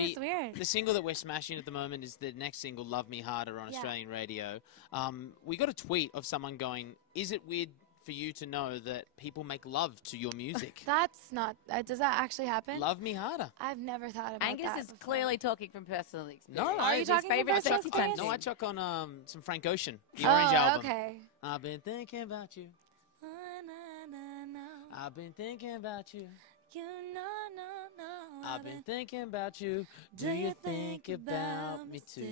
It's weird. The single that we're smashing at the moment is the next single, Love Me Harder, on Australian radio. We got a tweet of someone going, is it weird for you to know that people make love to your music? That's not, does that actually happen? Love Me Harder. I've never thought about Angus that is before. clearly talking from personal experience. No, Are you talking from personal experience? No, I chuck on some Frank Ocean, the Orange album. Okay. I've been thinking about you. I've been thinking about you. You know, I've been thinking about you. Do you think about me too?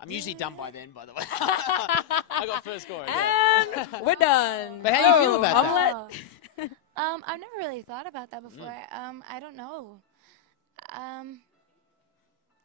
I'm usually done by then, by the way. I got first chorus. And we're done. But how do you feel about that? I've never really thought about that before. I don't know.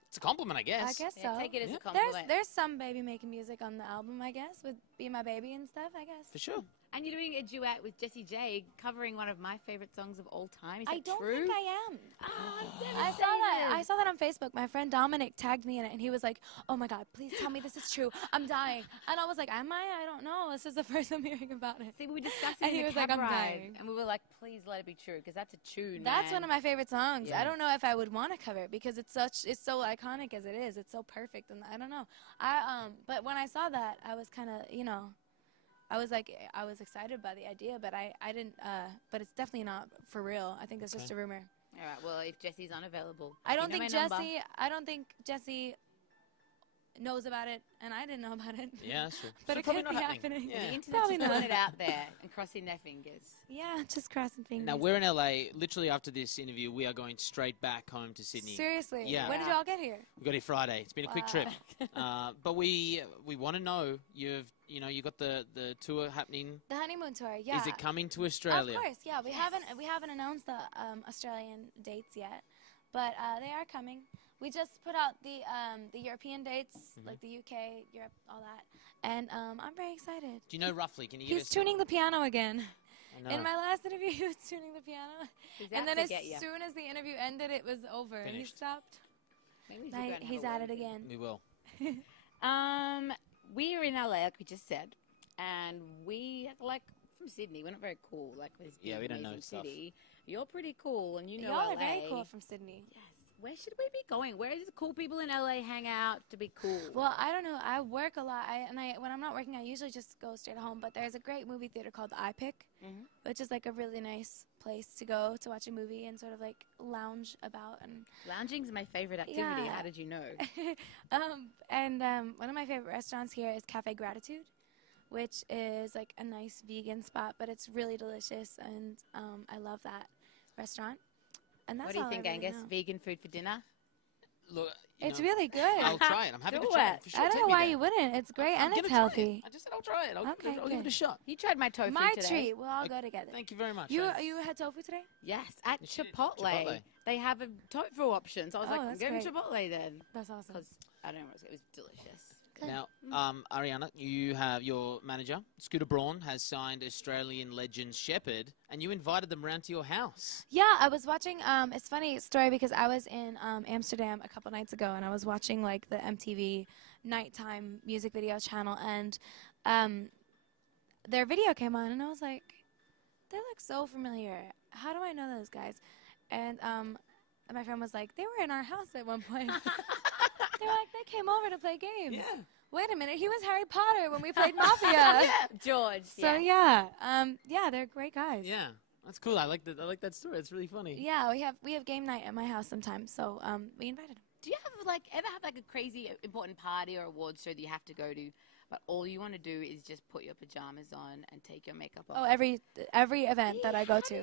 It's a compliment, I guess. I guess Yeah, so. take it as a compliment. There's some baby making music on the album, I guess, with Be My Baby and stuff, I guess. For sure. And you're doing a duet with Jessie J, covering one of my favorite songs of all time. Is that I don't true? think I am. Oh, I saw that on Facebook. My friend Dominic tagged me in it, and he was like, "Oh my God, please tell me this is true. I'm dying." And I was like, "Am I? I don't know. This is the first I'm hearing about it." See, we were discussing And in he the was like, cab "I'm ride, dying." and we were like, please let it be true, because that's a tune, That's man. one of my favorite songs. Yeah. I don't know if I would want to cover it because it's so iconic as it is. It's so perfect, and I don't know. But when I saw that, I was kind of, I was excited by the idea, but I didn't. But it's definitely not for real. I think it's just a rumor. All right, well, if Jessie's unavailable, I don't you know think my number. Jesse knows about it, and I didn't know about it. Yeah, that's true. But So it probably could be not happening. Yeah. The internet's Probably just putting not. it out there and crossing their fingers. Yeah, just crossing fingers. Now, we're in LA. Literally after this interview, we are going straight back home to Sydney. Seriously? Yeah. When did y'all get here? We got here Friday. It's been a quick trip. But we want to know, you got the tour happening. The honeymoon tour, yeah. Is it coming to Australia? Of course, yeah. We haven't announced the Australian dates yet, but they are coming. We just put out the European dates, like the UK, Europe, all that, and I'm very excited. Do you know roughly? Can you give He's us? tuning the piano again. I know. In my last interview, he was tuning the piano, He's and out then to as get ya. soon as the interview ended, it was over. And he Finished. stopped. Maybe we should go and have He's a at word. it again. We will. We are in LA, like we just said, and we from Sydney. We're not very cool, like this big, Yeah, we don't amazing know stuff. city. You're pretty cool, and you know Y'all LA. are very cool from Sydney. Yes. Where should we be going? Where does the cool people in LA hang out to be cool? Well, I don't know. I work a lot, when I'm not working, I usually just go straight home. But there's a great movie theater called the iPic, which is like a really nice place to go to watch a movie and sort of like lounge about. And Lounging's my favorite activity. Yeah. How did you know? One of my favorite restaurants here is Cafe Gratitude, which is like a nice vegan spot, but it's really delicious, and I love that restaurant. And that's What do you all think, I really Angus? know. Vegan food for dinner? Look, It's really good. I'll try it. I'm happy Do to try it. it. For sure. I don't Take know me why there. you wouldn't. It's great I'm and gonna it's try it. healthy. I just said I'll try it. I'll give it a good. shot. You tried my tofu My today. treat. We'll all go together. Thank you very much. You had tofu today? Yes, at You should. Chipotle. Chipotle. They have a tofu option. So I was Oh, like, I'm that's going great. Chipotle then. That's awesome. Because I don't know, it was delicious. Now, Ariana, you have your manager, Scooter Braun, has signed Australian legend Shepherd, and you invited them round to your house. Yeah, I was watching, it's a funny story because I was in Amsterdam a couple nights ago, and I was watching like the MTV nighttime music video channel, and their video came on, and I was like, they look so familiar. How do I know those guys? And my friend was like, they were in our house at one point. They were like, they came over to play games. Yeah. Wait a minute, he was Harry Potter when we played Mafia. George. So yeah, they're great guys. Yeah, that's cool. I like that story. It's really funny. Yeah, we have game night at my house sometimes, so we invited him. Do you ever have a crazy important party or awards show that you have to go to, but all you want to do is just put your pajamas on and take your makeup off? Oh, every event that I go to.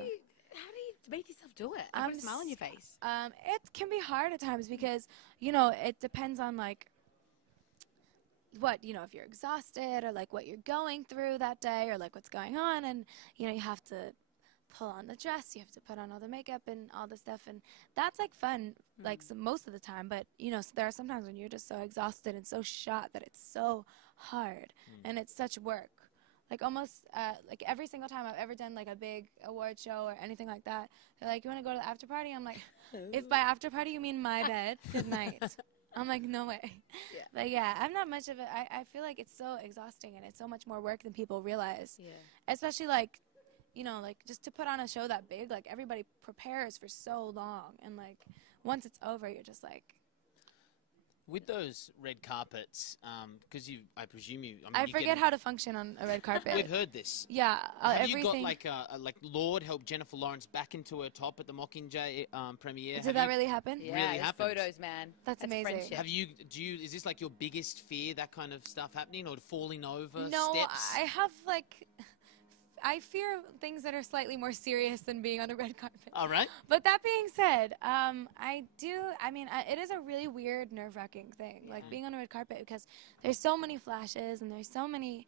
How do you make yourself do it? Put a smile on your face. It can be hard at times because it depends on like what if you're exhausted or like what you're going through that day or like what's going on, and you have to pull on the dress, you have to put on all the makeup and all the stuff, and that's like fun like most of the time, but so there are sometimes when you're just so exhausted and so shot that it's so hard and it's such work. Like almost like every single time I've ever done like a big award show or anything like that, they're like, you want to go to the after party? I'm like, if by after party you mean my bed, good night. I'm like, no way. Yeah. But yeah, I'm not much of it. I feel like it's so exhausting and it's so much more work than people realize. Yeah. Especially like, like just to put on a show that big, like everybody prepares for so long, and like once it's over, you're just like, With those red carpets, because I presume you. I you forget how to function on a red carpet. We've heard this. Yeah, Have everything. you got like Lord help Jennifer Lawrence back into her top at the Mockingjay premiere? Did that really happen? Yeah, Really there's happened? photos, man. That's amazing. Friendship. Is this like your biggest fear, that kind of stuff happening, or falling over? No, steps? I have I fear things that are slightly more serious than being on a red carpet. All right. But that being said, it is a really weird, nerve-wracking thing, like being on a red carpet, because there's so many flashes and there's so many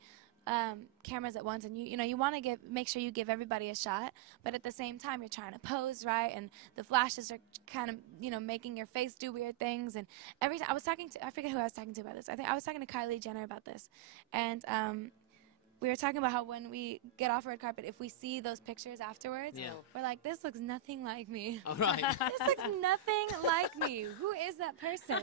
cameras at once, and you want to make sure you give everybody a shot, but at the same time you're trying to pose right, and the flashes are kind of making your face do weird things. And every time I forget who I was talking to about this. I think I was talking to Kylie Jenner about this, and we were talking about how when we get off a red carpet, if we see those pictures afterwards, we're like, this looks nothing like me. All right. This looks nothing like me. Who is that person?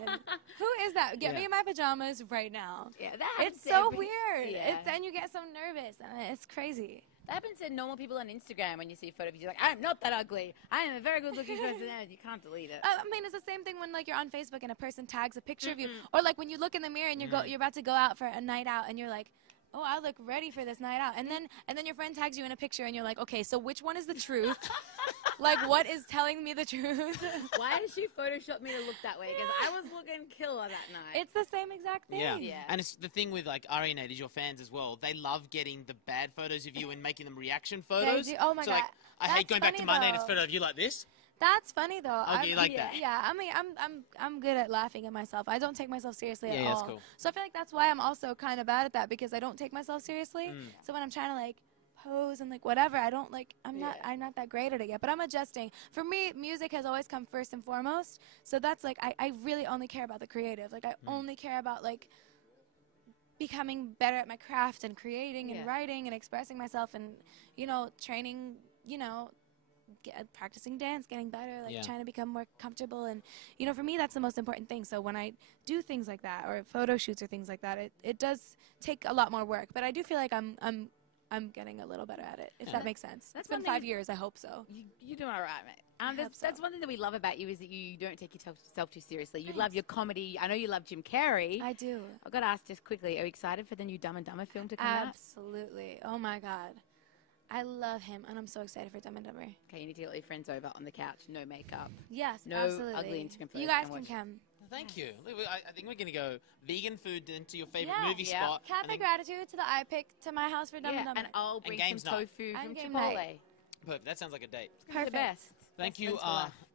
Who is that? Get me in my pajamas right now. Yeah, that happens It's to so weird. Yeah. And you get so nervous, and it's crazy. That happens to normal people on Instagram when you see a photo of you. You're like, I'm not that ugly. I am a very good-looking person. And you can't delete it. I mean, it's the same thing when you're on Facebook and a person tags a picture of you, or when you look in the mirror and you're about to go out for a night out, and you're like, oh, I look ready for this night out. And then your friend tags you in a picture, and you're like, okay, so which one is the truth? What is telling me the truth? Why did she Photoshop me to look that way? Because I was looking killer that night. It's the same exact thing. Yeah. And it's the thing with Ariana, your fans as well. They love getting the bad photos of you and making them reaction photos. They do. Oh my God. I hate going back to Monday and it's a photo of you like this. That's funny though. Okay, you like that? Yeah, I mean, I'm good at laughing at myself. I don't take myself seriously at all. Yeah, that's cool. So I feel like that's why I'm also kind of bad at that, because I don't take myself seriously. So when I'm trying to pose and whatever, I'm not that great at it yet. But I'm adjusting. For me, music has always come first and foremost. So that's I really only care about the creative. I only care about becoming better at my craft and creating and writing and expressing myself and training, practicing dance, getting better, trying to become more comfortable. And for me, that's the most important thing. So when I do things like that, or photo shoots or things like that, it does take a lot more work, but I do feel like I'm getting a little better at it, if that makes sense. It's been 5 years. I hope so. You're doing all right, mate. That's one thing that we love about you, is that you don't take yourself too seriously. You love your comedy. I know you love Jim Carrey. I do. I've got to ask just quickly, are you excited for the new Dumb and Dumber film to come out? Absolutely. Oh my God. I love him, and I'm so excited for Dumb and Dumber. Okay, you need to get all your friends over on the couch. No makeup. Yes, no absolutely. ugly Instagram photos. You guys can come. Thank you. I think we're going to go vegan food into your favorite movie spot. Cafe Gratitude to the iPic to my house for Dumb and Dumber. And I'll bring some tofu from game Chipotle. night. Perfect. That sounds like a date. Perfect. The best. Thank you,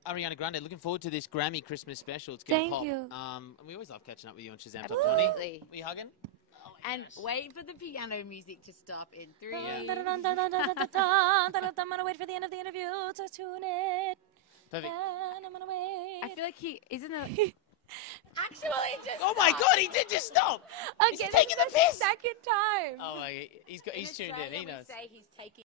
Ariana Grande. Looking forward to this Grammy Christmas special. It's going to pop. Thank you. And we always love catching up with you on Shazam Top 20. Absolutely. Were you hugging? And wait for the piano music to stop in 3. I'm gonna wait for the end of the interview to tune in. Perfect. I'm gonna wait. I feel like he isn't a. Actually, just Oh my God, he did just stop. again. He's taking the piss. Second time. Oh my, he's tuned in. He knows. Say he's taking